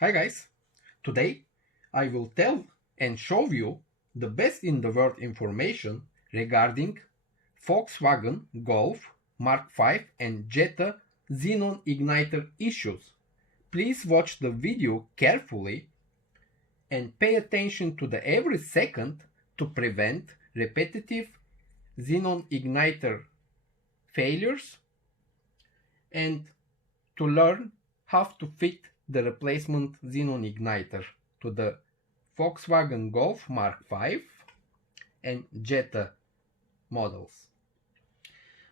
Hi guys, today I will tell and show you the best in the world information regarding Volkswagen Golf Mark V and Jetta Xenon igniter issues. Please watch the video carefully and pay attention to the every second to prevent repetitive Xenon igniter failures and to learn how to fit the replacement Xenon igniter to the Volkswagen Golf Mark V and Jetta models.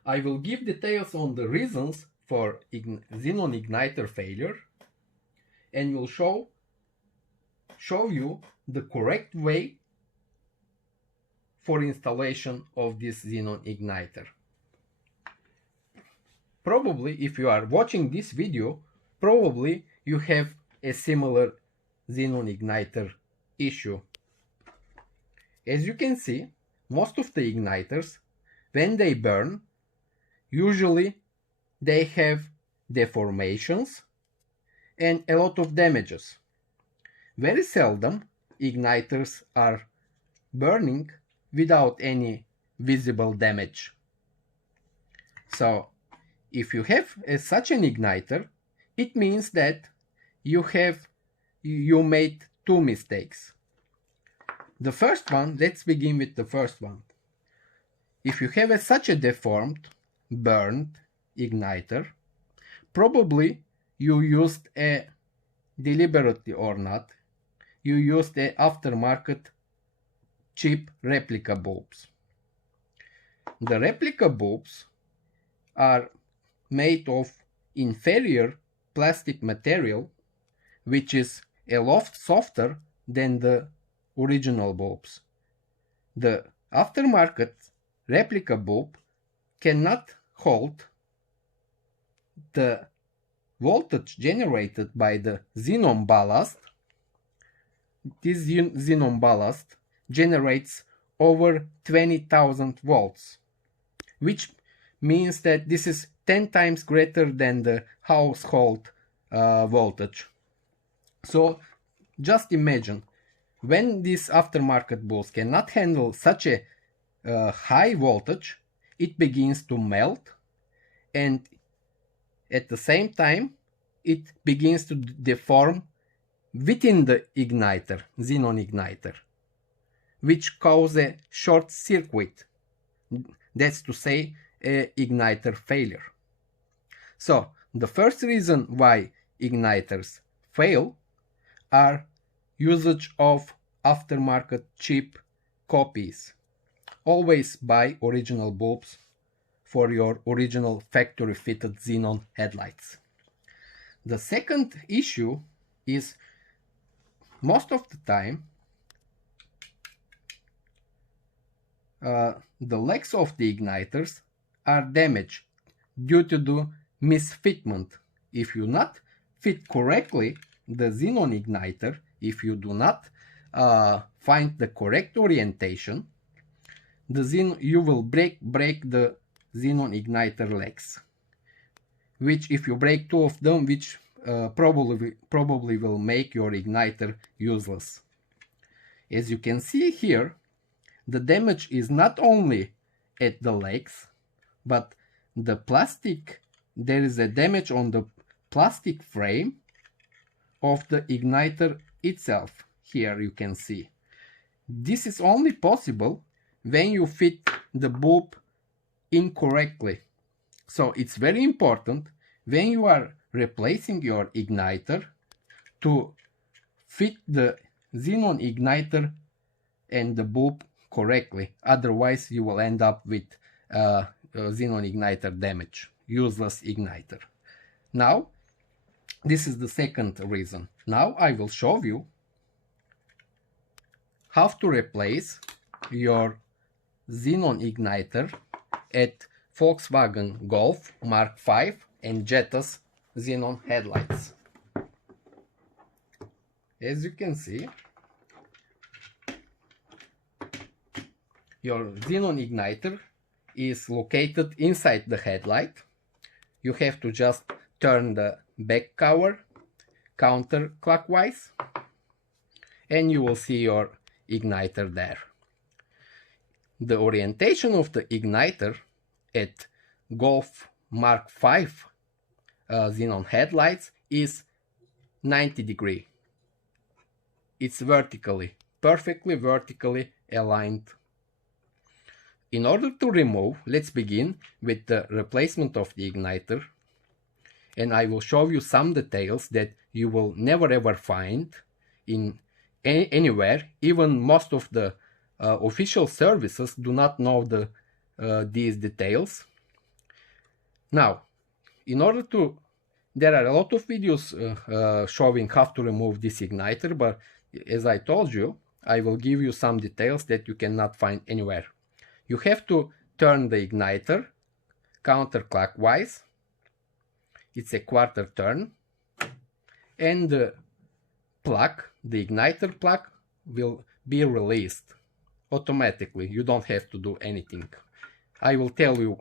I will give details on the reasons for Xenon igniter failure and will show you the correct way for installation of this Xenon igniter. Probably if you are watching this video, probably you have a similar Xenon igniter issue. As you can see, most of the igniters, when they burn, usually they have deformations and a lot of damages. Very seldom igniters are burning without any visible damage. So if you have such an igniter, it means that you made two mistakes. The first one, let's begin with the first one. If you have such a deformed, burned igniter, probably you used deliberately or not, you used aftermarket cheap replica bulbs. The replica bulbs are made of inferior plastic material, which is a lot softer than the original bulbs. The aftermarket replica bulb cannot hold the voltage generated by the xenon ballast. This xenon ballast generates over 20,000 volts, which means that this is 10 times greater than the household voltage. So just imagine, when these aftermarket bulbs cannot handle such a high voltage, it begins to melt, and at the same time it begins to deform within the igniter, xenon igniter, which causes a short circuit. That's to say, igniter failure. So the first reason why igniters fail are usage of aftermarket cheap copies. Always buy original bulbs for your original factory fitted xenon headlights. The second issue is, most of the time the legs of the igniters are damaged due to the misfitment. If you not fit correctly the xenon igniter, if you do not find the correct orientation, you will break the xenon igniter legs, which if you break two of them, which probably will make your igniter useless. As you can see here, the damage is not only at the legs, but the plastic, there is a damage on the plastic frame of the igniter itself. Here you can see. This is only possible when you fit the bulb incorrectly. So it's very important when you are replacing your igniter to fit the xenon igniter and the bulb correctly. Otherwise you will end up with xenon igniter damage, useless igniter. Now this is the second reason. Now I will show you how to replace your xenon igniter at Volkswagen Golf Mark V and Jetta's xenon headlights. As you can see, your xenon igniter is located inside the headlight. You have to just turn the back cover counterclockwise, and you will see your igniter there. The orientation of the igniter at Golf Mark V xenon headlights is 90 degree. It's vertically, perfectly vertically aligned. In order to remove, let's begin with the replacement of the igniter, and I will show you some details that you will never ever find in anywhere. Even most of the official services do not know these details. Now, in order to, there are a lot of videos showing how to remove this igniter, but as I told you, I will give you some details that you cannot find anywhere. You have to turn the igniter counterclockwise. It's a quarter turn, and the plug, the igniter plug, will be released automatically. You don't have to do anything. I will tell you,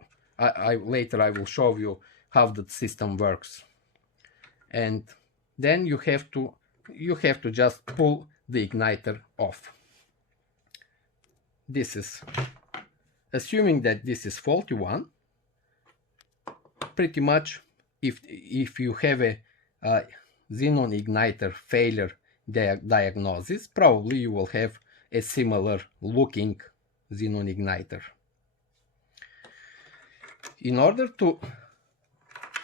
later I will show you how the system works. And then you have to just pull the igniter off. This is, assuming that this is faulty one, pretty much if you have a xenon igniter failure diagnosis, probably you will have a similar looking xenon igniter. In order to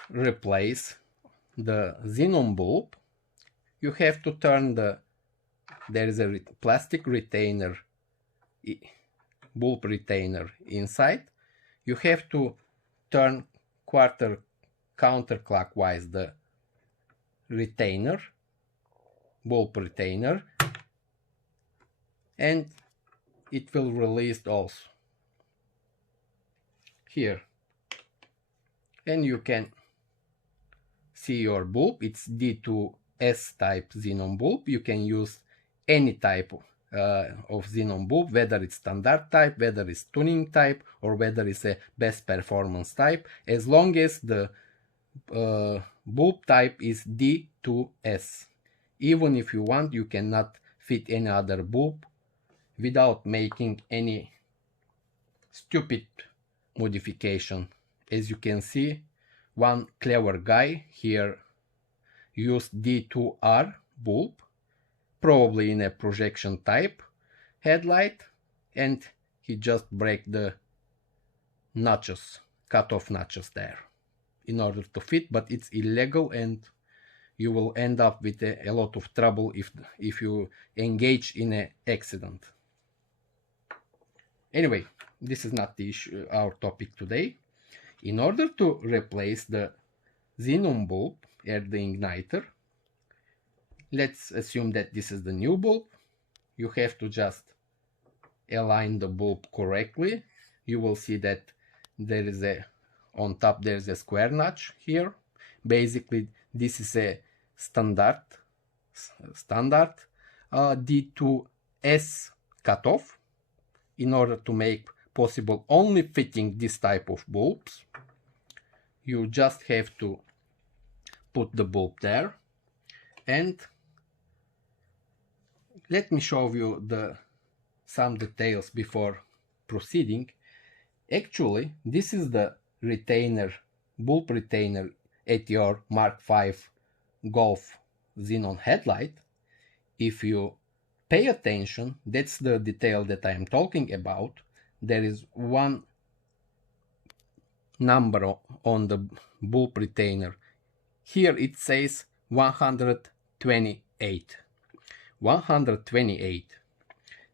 replace the xenon bulb, you have to turn there is a plastic retainer, bulb retainer inside. You have to turn quarter counterclockwise the retainer, bulb retainer, and it will release also here, and you can see your bulb. It's D2S type xenon bulb. You can use any type of xenon bulb, whether it's standard type, whether it's tuning type, or whether it's a best performance type, as long as the bulb type is D2S. Even if you want, you cannot fit any other bulb without making any stupid modification. As you can see, one clever guy here used D2R bulb, probably in a projection type headlight, and he just break the notches, cut off notches there in order to fit, but it's illegal, and you will end up with a lot of trouble if you engage in an accident. Anyway, this is not the issue, our topic today. In order to replace the xenon bulb at the igniter, let's assume that this is the new bulb. You have to just align the bulb correctly. You will see that there is on top there is a square notch here. Basically, this is a standard D2S cutoff in order to make possible only fitting this type of bulbs. You just have to put the bulb there, and let me show you some details before proceeding. Actually, this is the retainer, bulb retainer at your Mark V Golf xenon headlight. If you pay attention, that's the detail that I am talking about. There is one number on the bulb retainer. Here it says 128. 128.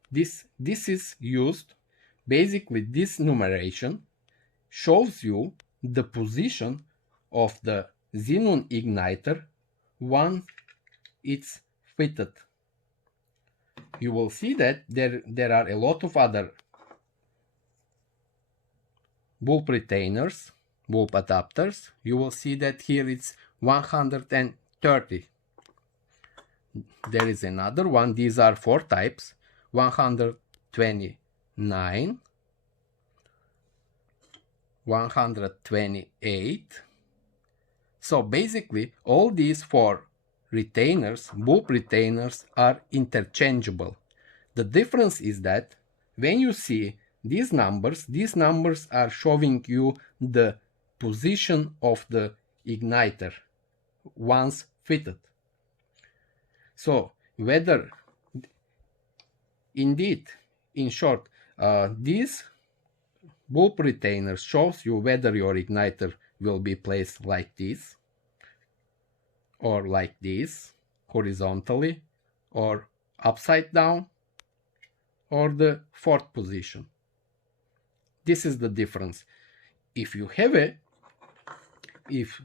This is used, basically this numeration shows you the position of the xenon igniter once it's fitted. You will see that there are a lot of other bulb retainers, bulb adapters. You will see that here it's 130. There is another one. These are 4 types: 129, 128. So basically all these 4 retainers, bulb retainers, are interchangeable. The difference is that when you see these numbers are showing you the position of the igniter once fitted. So whether indeed, in short, these bulb retainers shows you whether your igniter will be placed like this or like this, horizontally or upside down, or the fourth position. This is the difference. If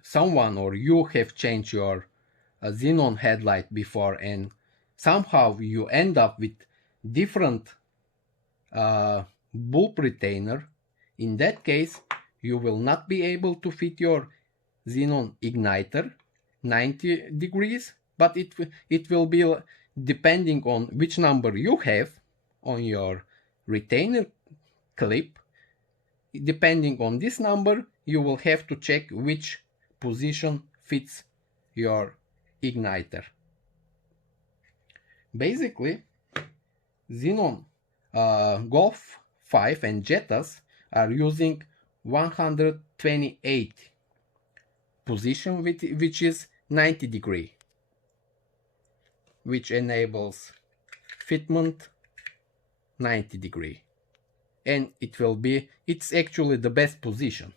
someone or you have changed your xenon headlight before and somehow you end up with different bulb retainer, in that case you will not be able to fit your xenon igniter 90 degrees, but it will be depending on which number you have on your retainer clip. Depending on this number, you will have to check which position fits your igniter. Basically, Xenon Golf 5 and Jettas are using 128 position, which is 90 degree, which enables fitment 90 degree, and it's actually the best position.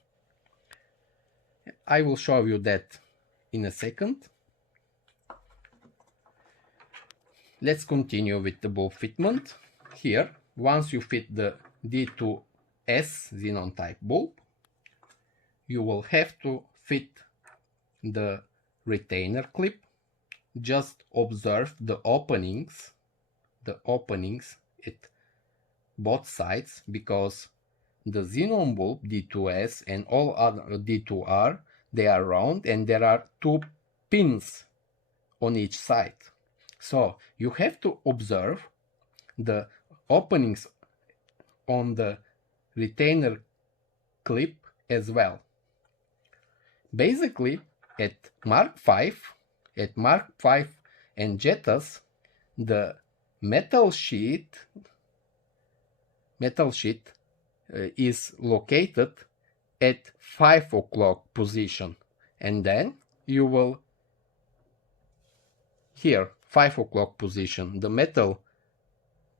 I will show you that in a second. Let's continue with the bulb fitment. Here, once you fit the D2S xenon type bulb, you will have to fit the retainer clip. Just observe the openings at both sides, because the xenon bulb D2S and all other D2R, they are round and there are two pins on each side. So you have to observe the openings on the retainer clip as well. Basically, at Mark 5 and Jettas, the metal sheet is located at 5 o'clock position, and then you will here 5 o'clock position. The metal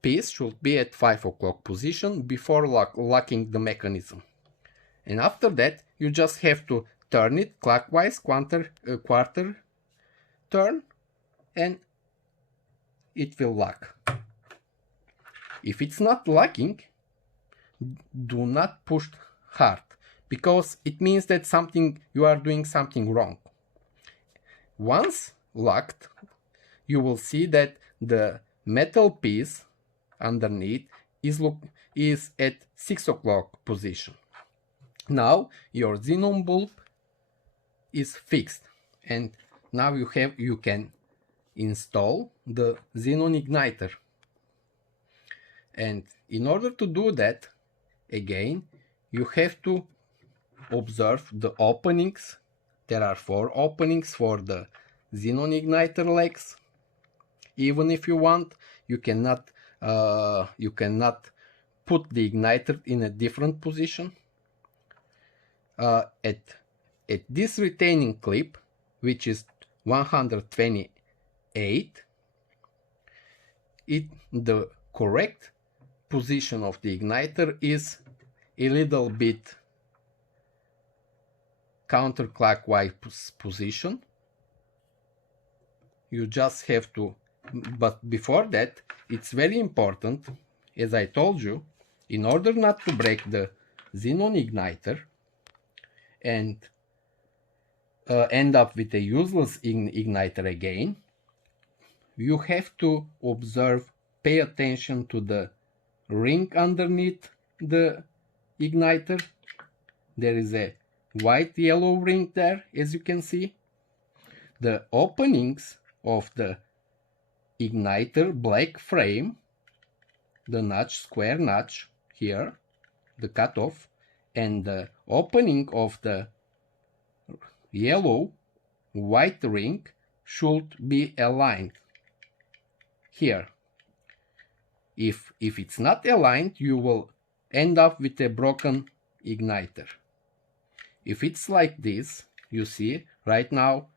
piece should be at 5 o'clock position before locking the mechanism, and after that you just have to turn it clockwise, quarter turn, and it will lock. If it's not locking, do not push hard, because it means that you are doing something wrong. Once locked, you will see that the metal piece underneath is at 6 o'clock position. Now your xenon bulb is fixed, and now you can install the xenon igniter. And in order to do that, again, you have to observe the openings. There are 4 openings for the xenon igniter legs. Even if you want, you cannot put the igniter in a different position. At this retaining clip, which is 128, the correct position of the igniter is a little bit counterclockwise position. You just have to, but before that, it's very important, as I told you, in order not to break the xenon igniter and end up with a useless igniter again, you have to observe, pay attention to the ring underneath the igniter. There is a white yellow ring there, as you can see. The openings of the igniter black frame, the notch, square notch here, the cutoff, and the opening of the yellow white ring should be aligned here. If it's not aligned, you will end up with a broken igniter. If it's like this, you see right now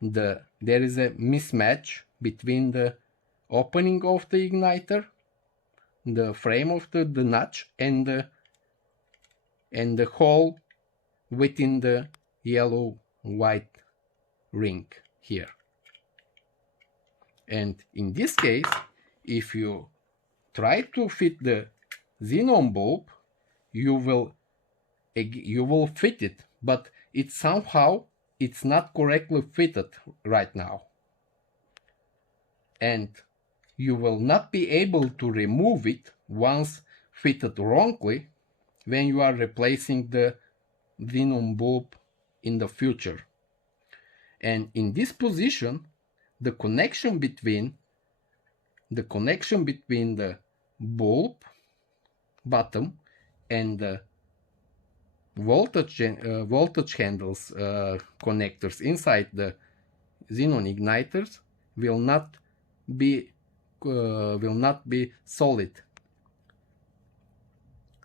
there is a mismatch between the opening of the igniter, the frame of the notch, and the hole within the yellow white ring here. And in this case, if you try to fit the xenon bulb, you will fit it, but it's not correctly fitted right now, and you will not be able to remove it once fitted wrongly when you are replacing the xenon bulb in the future. And in this position, the connection between the bulb bottom and the voltage handles connectors inside the xenon igniters will not be solid.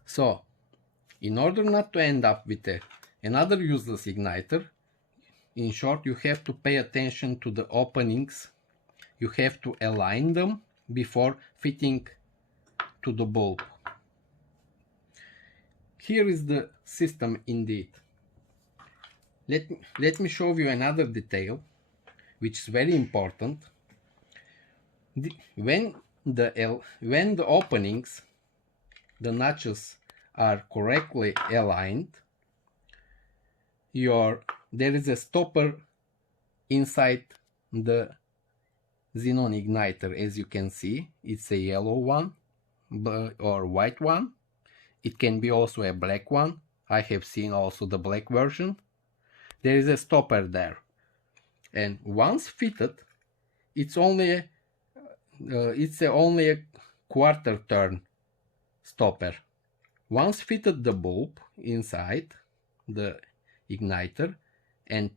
So, in order not to end up with another useless igniter, in short, you have to pay attention to the openings. You have to align them before fitting to the bulb. Here is the system indeed. Let me show you another detail which is very important. When the openings, the notches, are correctly aligned, there is a stopper inside the xenon igniter. As you can see, it's a yellow one or white one. It can be also a black one. I have seen also the black version. There is a stopper there, and once fitted, it's only a quarter turn stopper. Once fitted the bulb inside the igniter and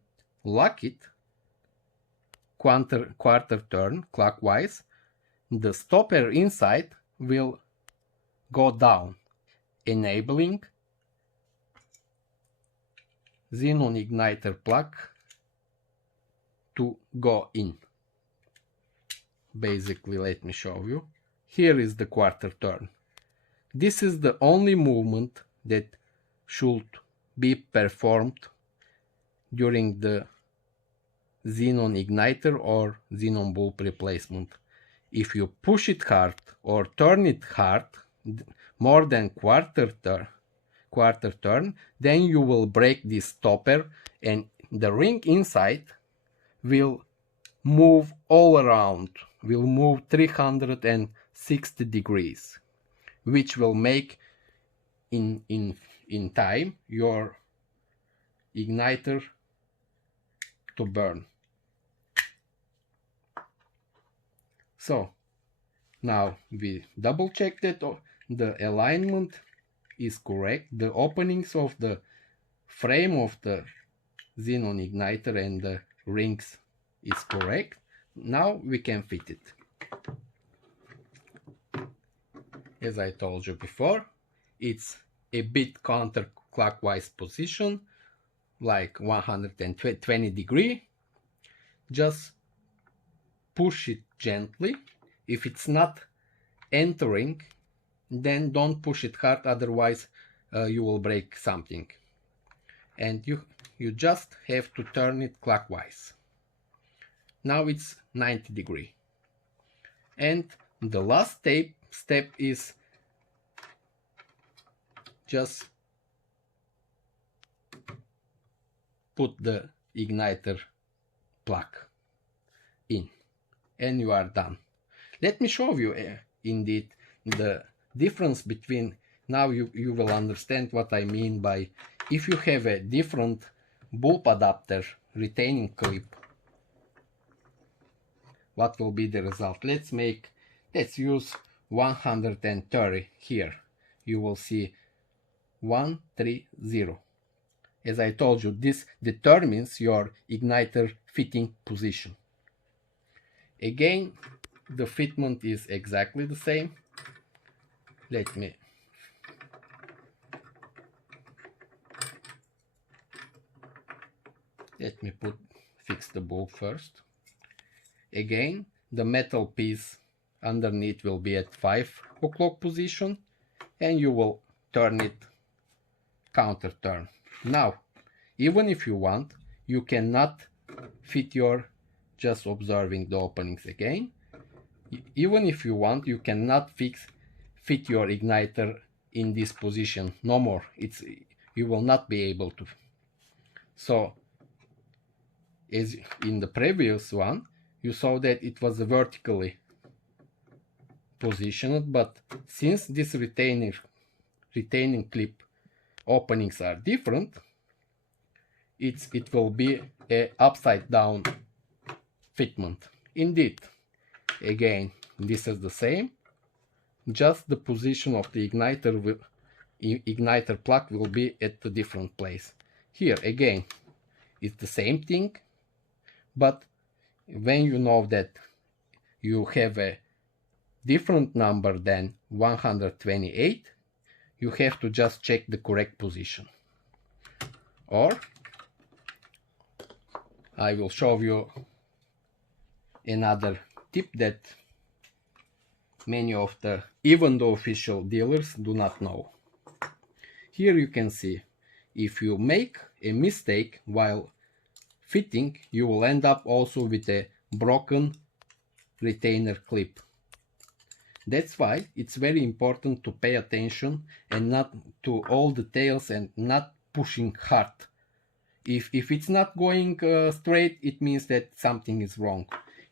lock it quarter turn clockwise, the stopper inside will go down, enabling xenon igniter plug to go in. Basically, let me show you. Here is the quarter turn. This is the only movement that should be performed during the xenon igniter or xenon bulb replacement. If you push it hard or turn it hard, more than quarter turn, then you will break this stopper and the ring inside will move all around, will move 360 degrees, which will make in time your igniter to burn. So now we double check that the alignment is correct, the openings of the frame of the xenon igniter and the rings is correct. Now we can fit it. As I told you before, it's a bit counterclockwise position, like 120 degree. Just push it gently. If it's not entering, then don't push it hard, otherwise you will break something. And you just have to turn it clockwise. Now it's 90 degree. And the last step is just put the igniter plug in and you are done. Let me show you indeed the difference between, now you will understand what I mean by, if you have a different bulb adapter retaining clip, what will be the result. Let's use 130 here. You will see 130. As I told you, this determines your igniter fitting position. Again, the fitment is exactly the same. Let me fix the bulb first. Again, the metal piece underneath will be at 5 o'clock position, and you will turn it counter turn. Now, even if you want, you cannot fit your, just observing the openings again, even if you want, you cannot fit your igniter in this position no more. You will not be able to. So as in the previous one, you saw that it was vertically positioned, but since this retaining clip openings are different, it will be a upside down fitment. Indeed, again, this is the same, just the position of the igniter plug will be at a different place. Here again, it's the same thing, but when you know that you have a different number than 128, you have to just check the correct position. Or I will show you another tip that many of the, even the official dealers, do not know. Here you can see, if you make a mistake while fitting, you will end up also with a broken retainer clip. That's why it's very important to pay attention and not to all details and not pushing hard. If it's not going straight, it means that something is wrong.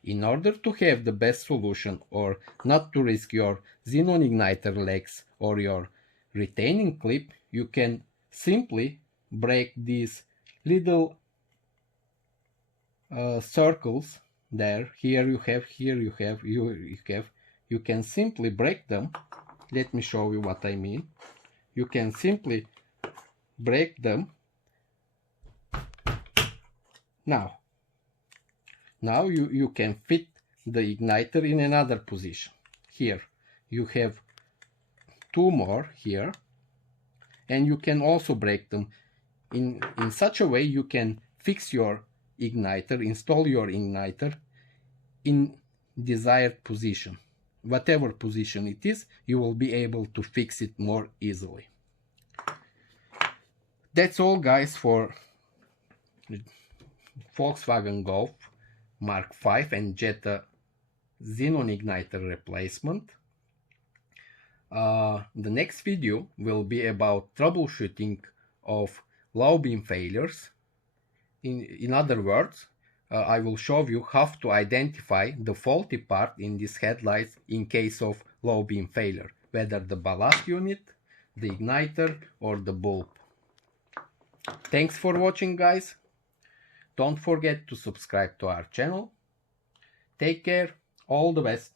In order to have the best solution, or not to risk your xenon igniter legs or your retaining clip, you can simply break these little circles there. Here you have, you can simply break them. Let me show you what I mean. You can simply break them. Now you can fit the igniter in another position. Here you have two more here, and you can also break them in such a way you can fix your igniter, install your igniter in desired position. Whatever position it is, you will be able to fix it more easily. That's all, guys, for Volkswagen Golf Mark V and Jetta xenon igniter replacement. The next video will be about troubleshooting of low beam failures. In other words, I will show you how to identify the faulty part in these headlights in case of low beam failure, whether the ballast unit, the igniter, or the bulb. Thanks for watching, guys. Don't forget to subscribe to our channel. Take care. All the best.